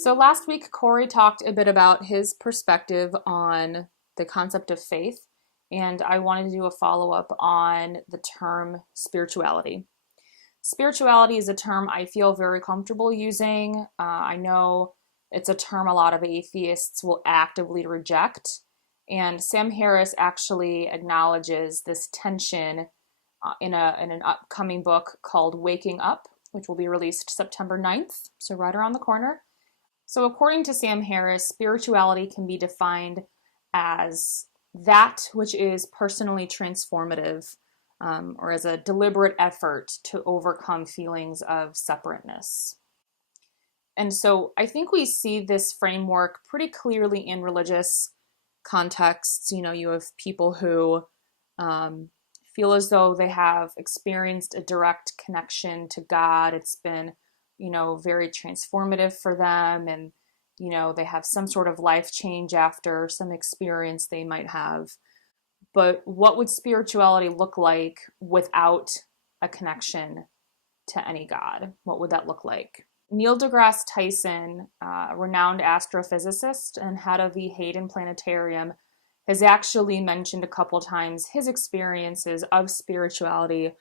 So last week, Corey talked a bit about his perspective on the concept of faith, and I wanted to do a follow up on the term spirituality. Spirituality is a term I feel very comfortable using. I know it's a term a lot of atheists will actively reject, and Sam Harris actually acknowledges this tension in an upcoming book called Waking Up, which will be released September 9th, so right around the corner. So, according to Sam Harris, spirituality can be defined as that which is personally transformative, or as a deliberate effort to overcome feelings of separateness. And so I think we see this framework pretty clearly in religious contexts. You know, you have people who feel as though they have experienced a direct connection to God. It's been, very transformative for them. And, they have some sort of life change after some experience they might have. But what would spirituality look like without a connection to any God? What would that look like? Neil deGrasse Tyson, a renowned astrophysicist and head of the Hayden Planetarium, has actually mentioned a couple times his experiences of spirituality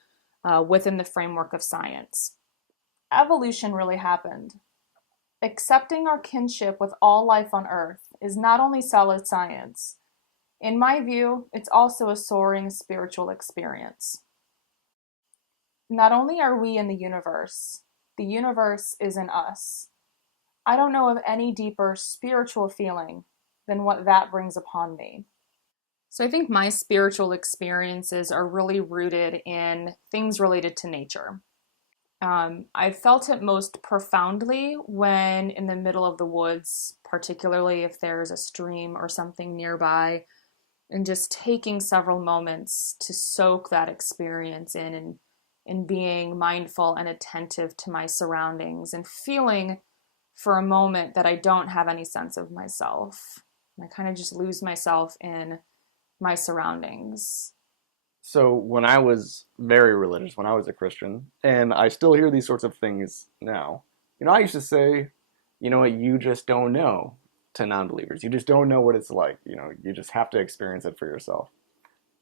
within the framework of science. Evolution really happened. Accepting our kinship with all life on Earth is not only solid science. In my view, it's also a soaring spiritual experience. Not only are we in the universe is in us. I don't know of any deeper spiritual feeling than what that brings upon me. So I think my spiritual experiences are really rooted in things related to nature. I felt it most profoundly when in the middle of the woods, particularly if there's a stream or something nearby, and just taking several moments to soak that experience in and being mindful and attentive to my surroundings and feeling for a moment that I don't have any sense of myself. I kind of just lose myself in my surroundings. So when I was very religious, when I was a Christian, and I still hear these sorts of things now, I used to say, what, you just don't know to non-believers. You just don't know what it's like. You just have to experience it for yourself.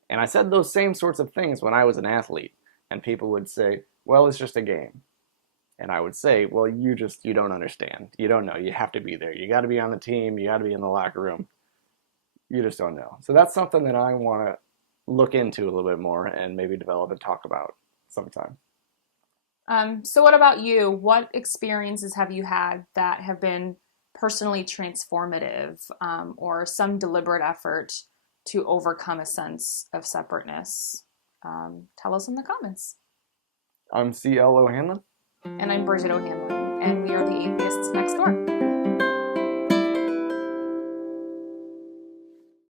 And I said those same sorts of things when I was an athlete, and people would say, well, it's just a game. And I would say, well, you don't understand. You don't know. You have to be there. You got to be on the team. You got to be in the locker room. You just don't know. So that's something that I want to look into a little bit more and maybe develop and talk about sometime. So what about you? What experiences have you had that have been personally transformative, or some deliberate effort to overcome a sense of separateness? Tell us in the comments. I'm C.L. O'Hanlon. And I'm Bridget O'Hanlon, and we are the Atheists Next Door.